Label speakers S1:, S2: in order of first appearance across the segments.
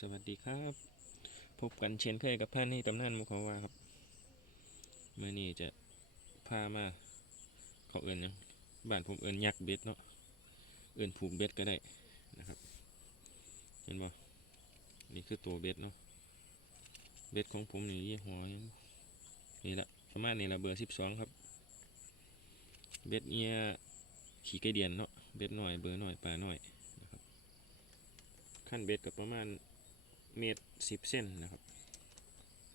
S1: สวัสดีครับ พบกันเช่นเคยกับท่านนี่ตำนานมุขาวาครับเมื่อนี้จะพามาเขาเอิญยังบ้านผมเอิญยักษ์เบ็ดเนาะเอิญผูกเบ็ดก็ได้นะครับ เห็นบ่นี่คือตัวเบ็ดเนาะเบ็ดของผมนี่ยี่ห้อยนี่ละประมาณนี้ละเบอร์สิบสองครับ เบ็ดเนี่ยขี่ไก่เดียนเนาะเบ็ดหน่อยเบอร์หน่อยปลาหน่อยนะครับขั้นเบ็ดกับประมาณ เมตรสิบเส้นนะครับ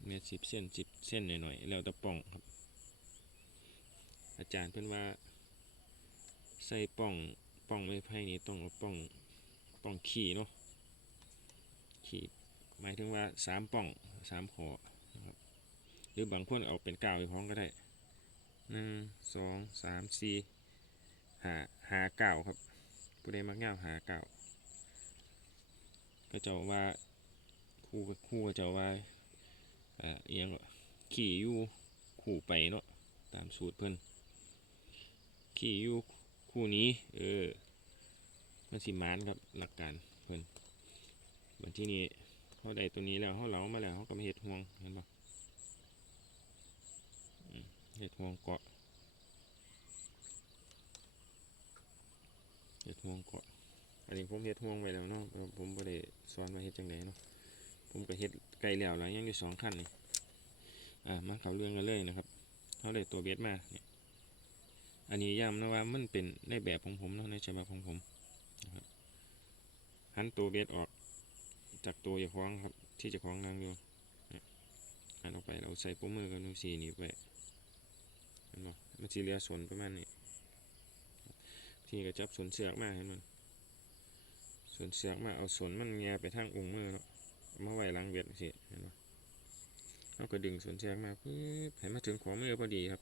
S1: เมตรสิบเส้นสิบเส้นหน่อยๆแล้วแต่ป่องครับ อาจารย์เพิ่นว่า ใส่ป่องป่องไม้ไผ่นี่ต้องเอาป่องป่องขี่เนาะขี่หมายถึงว่าสามป่องสามขอนะครับหรือบางคนเอาเป็นเก้าไปพร้อมก็ได้หนึ่งสองสามสี่หาหาเก้าครับผู้ใดมักเงาหาเก้าก็จะว่า ครู่ครู่ก็จะว่าอ่าเอียงก็ขี่อยู่คู่ไปเนาะตามสูตรเพิ่นขี่อยู่คู่นี้ เออมันสิมานครับหลักการเพิ่นบันที่นี้เขาได้ตัวนี้แล้วเขาเหลามาแล้วเขาก็มาเห็ดห่วงเห็นปะเห็ดห่วงเกาะเห็ดห่วงเกาะอันนี้ผมเห็ดห่วงไว้แล้วเนาะผมไม่ได้สอนว่าเห็ดจังไดเนาะ ผมก็เฮ็ดไก่แล้วแล้วยังอยู่สองขั้นนี่อ่ามาเข้าเรื่องกันเลยนะครับเขาได้ตัวเบสมาเนี่ยอันนี้ย้ำนะว่ามันเป็นในแบบของผมเนาะในฉบับของผมนะครับหันตัวเบสออกจากตัวอย่าคล้องครับ ที่จะคล้องนางอยู่เนี่ยหันออกไปเราใส่ปุ่มมือกับนิ้วสี่นี้ไปเห็นบ่มันสีเหลือส่วนประมาณนี้ทีนี้ก็จับส่วนเสือกมาเห็นมันส่วนเสือกมาเอาส่วนมันแงไปทางองค์มือเนาะ มาไว้หลังเบ็ดสิเห็นปะเราก็ดึงส่วนแทรกมาปึ๊บให้มาถึงขวามือพอดีครับ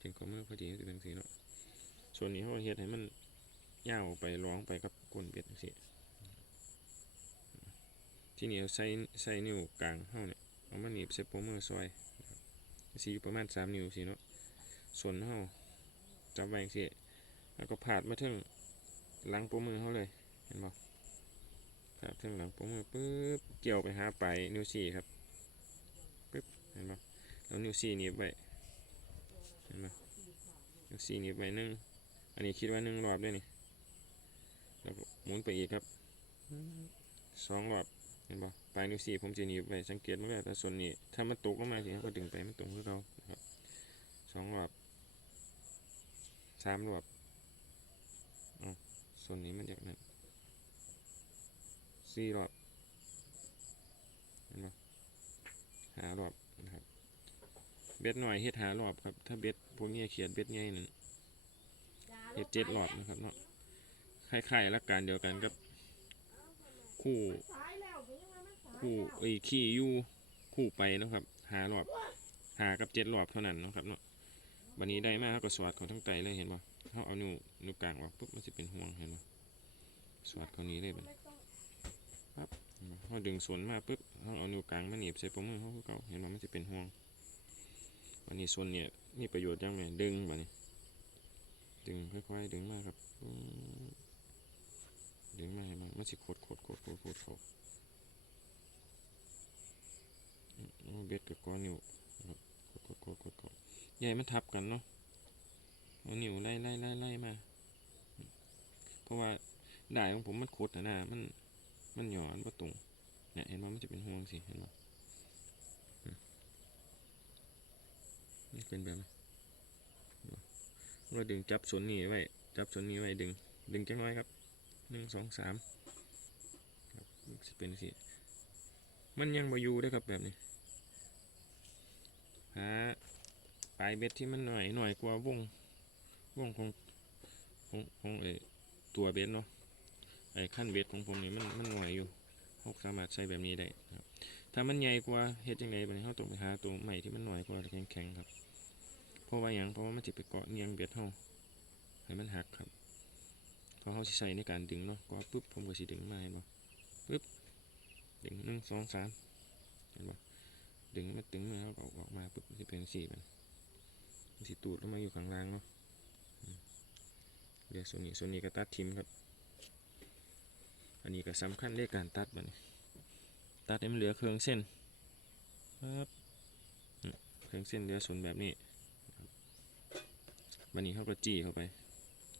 S1: ถึงขวามือพอดีจะเป็นสีเนาะส่วนนี้เขาเฮ็ดให้มันยาวไปร้องไปกับก้นเบ็ดสิที่นี่เอาใส่ใส่นิ้วกลางเฮาเนี่ยเอามาหนีบใส่โปรเมอร์ซอยสีอยู่ประมาณสามนิ้วสิเนาะส่วนเฮาจับไว้สิแล้วก็ผาดมาถึงหลังโปรเมอร์เฮาเลยเห็นปะ ครับถึงหลังปมือปุ๊บเกี่ยวไปหาปนิ้วสี่ครับปุ๊บเห็นไหมแล้วนิ้วสี่นีบไว้เห็นไหมนิ้วสี่นีบไว้หนึ่งอันนี้คิดว่าหนึ่งรอบด้วยนี่แล้วหมุนไปอีกครับสองรอบเห็นปะปลายนิ้วสี่ผมจะหนีบไว้สังเกตมันแบบแต่ส่วนนี้ ถ้ามันตกลงมาทีก็ดึงไปมันตรงคือเรานะครับสองรอบสามรอบอ๋อส่วนนี้มันจากนั้น สี่รอบเห็นไหมหารอบนะครับ เบ็ดหน่อยเฮ็ดหารอบครับ ถ้าเบ็ดพวกนี้เขียนเบ็ดใหญ่นั่นเฮ็ดเจ็ดรอบนะครับเนาะคล้ายๆหลักการเดียวกันกับ คู่คู่เอ้ยขี้อยู่คู่ไปเนาะครับ หารอบหากับเจ็ดรอบเท่านั้นเนาะครับเนาะบันนี้ได้มากก็สวัสดเขาทั้งไตเลยเห็นป่ะเขาเอานิ้วนิ้วกลางออกปุ๊บมันจะเป็นห่วงเห็นป่ะสวัสดเขานี้เลย บัดเขาดึงส่วนมาปุ๊บเขาเอานิ้วกลางมาหนีบใส่ปมือเขาคือเก่าเห็นว่ามันจะเป็นห่วงวันนี้ส่วนเนี่ยมีประโยชน์ยังไงดึงมานี่ดึงค่อยๆดึงมาครับดึงมาให้มันมันสิโคตรโคตรโคตรโคตรโคตรเขาเอาเบ็ดกับก้อนนิ้วครับโคตรโคตรโคตรโคตรใหญ่มันทับกันเนาะเอานิ้วไล่ไล่ไล่ไล่มา เพราะว่าได้ของผมมันโคตรนามัน มันหย่อนประตรงเนี่ยเห็นว่ามันจะเป็นห่วงสิเห็นไหมนี่เป็นแบบนี้เราดึงจับส่วนนี้ไว้ จับส่วนนี้ไว้ดึง ดึงจังน้อยครับหนึ่งสองสามครับจะเป็นสิมันยังมาอยู่ได้ครับแบบนี้หาปลายเบ็ดที่มันหน่อยหน่อยกว่าวงวงของของของไอตัวเบ็ดเนาะ ไอ้ขั้นเบ็ดของผมนี่มันมันหน่อยอยู่เขาสามารถใช้แบบนี้ได้ครับถ้ามันใหญ่กว่าเฮ็ดยังไงบัดนี้เขาต้องไปหาตัวใหม่ที่มันหน่อยกว่าแข็งๆครับเพราะว่าอย่างเพราะว่ามันจะไปเกาะเนียงเบ็ดเฮาให้มันหักครับเพราะเขาสิใช้ในการดึงเนาะก็ปุ๊บผมก็สิดึงมาเห็นบ่ปุ๊บดึงหนึ่งสองสามเห็นบ่ดึงมาตึงมาเขาก็ออกมาปุ๊บมันจะเป็นสี่มันมันสิตูดลงมาอยู่ข้างล่างเนาะเดี๋ยวส่วนนี้ส่วนนี้ก็ตัดทิมครับ อันนี้ก็สำคัญเรื่องการตัดมันตัดให้มันเหลือเครื่องเส้นครับเครื่องเส้นเหลือส่วนแบบนี้วันนี้เขาก็จี้เข้าไป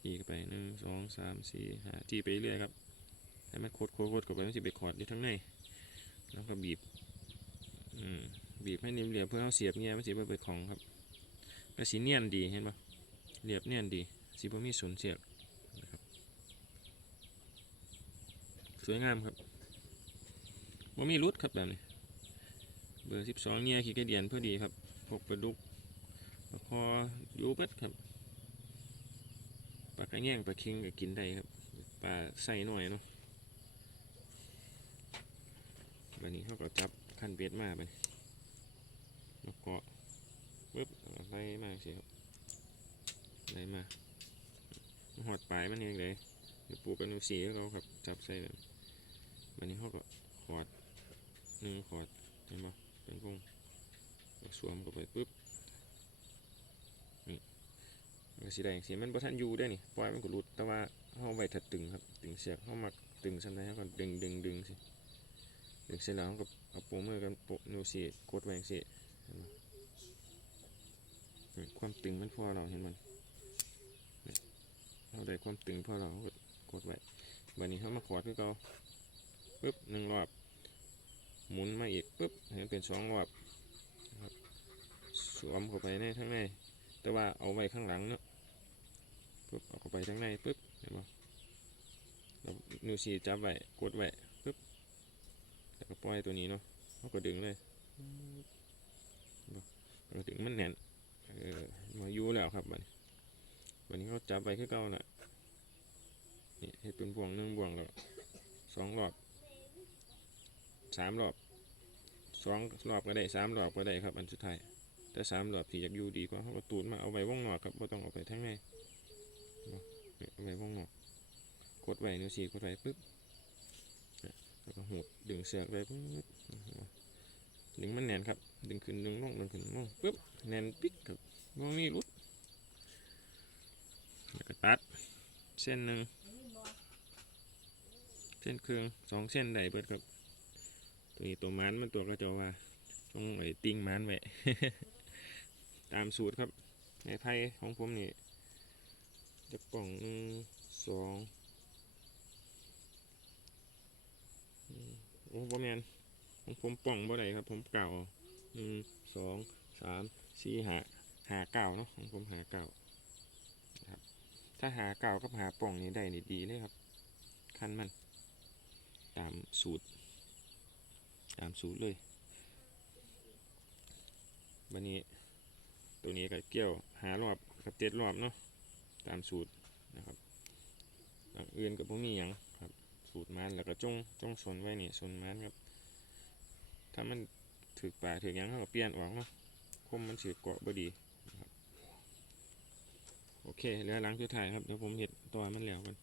S1: จี้เข้าไปหนึ่งสองสามสี่ห้าจี้ไปเรื่อยครับให้มันโคตรโคตรเข้าไปมันจะไปขอดอยู่ทั้งในแล้วก็บีบอืมบีบให้นิ่มเหลียบเพื่อเอาเสียบเงี้ยมันสิบ่เปิดของครับก็สีเนียนดีเห็นปะเรียบเนียนดีสีบ่มีส่วนเสียบ สวยงามครับว่ามีรุดครับแบบนี้ เบอร์สิบสองเนี่ยขี้กระเดียนพอดีครับพกปลาดุกปลาคออยูเบัดครับปลากระแยงปลาเค็งก็กินได้ครับปลาใส่หน่อยเนาะวันนี้เขาก็จับขั้นเบ็ดมาไปแล้วก็ปึ๊บไล่มาสิครับไล่มาหอดปลายมันเองเลยเดี๋ยวปูกันนูสีให้เราครับ จับใส่เลย วันนี้เขาก็ขอดหนึ่งขอดเห็นปะเป็นกุ้งแล้วสวมเข้าไปปุ๊บนี่มันสีแดงสีมันบ่ทันอยู่ได้นี่ปล่อยมันก็หลุดแต่ว่าเขาไว้ถัดตึงครับตึงเสียบเขามักตึงสันใดเขาก็ดึงดึงดึงสิดึงเสร็จแล้วก็เอาโปะมือกันโปนูสีกดไว้จั่งสิเห็นปะนี่ความตึงมันพอเราเห็นมันเราได้ความตึงพอเราก็กดไว้วันนี้เขามาขอดคือเก่า ปึ๊บหนึ่งรอบ หมุนมาอีกปึ๊บให้มันเป็นสองรอบนะครับสวมเข้าไปในข้างใน แต่ว่าเอาไว้ข้างหลังเนาะปึ๊บเอาเข้าไปข้างในปึ๊บเห็นปะแล้วนิ้วชี้จับไว้กดไว้ปึ๊บแล้วก็ปล่อยตัวนี้เนาะเขาก็ดึงเลยเห็นปะเราดึงมันแน่นเออมาอยู่แล้วครับบัดนี้วันนี้เขาจับไปคือเก่าน่ะนี่เห็ดเป็นบ่วงหนึ่งบ่วงแล้วสองรอบ สามรอบสองรอบก็ได้สามรอบก็ได้ครับ อันสุดท้ายแต่สามรอบที่อยากอยู่ดีกว่าเขาก็ตูดมาเอาไว้ว่องหนอกครับไม่ต้องเอาไปทั้งในบ่นี่เอาไว้ว่องหนอกกดไว้นิ้วสี่กดไว้ปึ๊บแล้วก็หูดดึงเสือกไว้ปึ๊บดึงมันแน่นครับ ดึงขึ้นดึงลงดึงขึ้นลงปึ๊บแน่นปิ๊กครับมองนี่รุดแล้วก็ตัดเส้นหนึ่งเส้นเครื่องสองเส้นได้เบิดครับ ตัวนี้ตัวมันมันตัวกระจอว่าต้องไอ้ติ้งมันไว้ตามสูตรครับ ในไพ่ของผมนี่จะป่องหนึ่งสองโอ้บ่แมนของผมป่องบ่ได้ครับ ผมเก่าหนึ่งสองสามสี่หาหาเก่าเนาะของผมหาเก่าถ้าหาเก่ากับหาป่องนี้ได้นี่ดีเลยครับ คันมัน ตามสูตร ตามสูตรเลยวันนี้ตัวนี้ก็เกี่ยวหารอบกับเจ็ดรอบเนาะตามสูตรนะครับอย่างอื่นกับพวกมีหยังครับ สูตรมันแล้วก็จงจงสนไว้นี่สนมันครับ ถ้ามันถือป่าถือยังเขาก็เปลี่ยนออกเนาะคมมันสืเกาะบดีโอเคเหลือหลังสุดท้ายครับเดี๋ยวผมเห็ดตัวมันแล้วกัน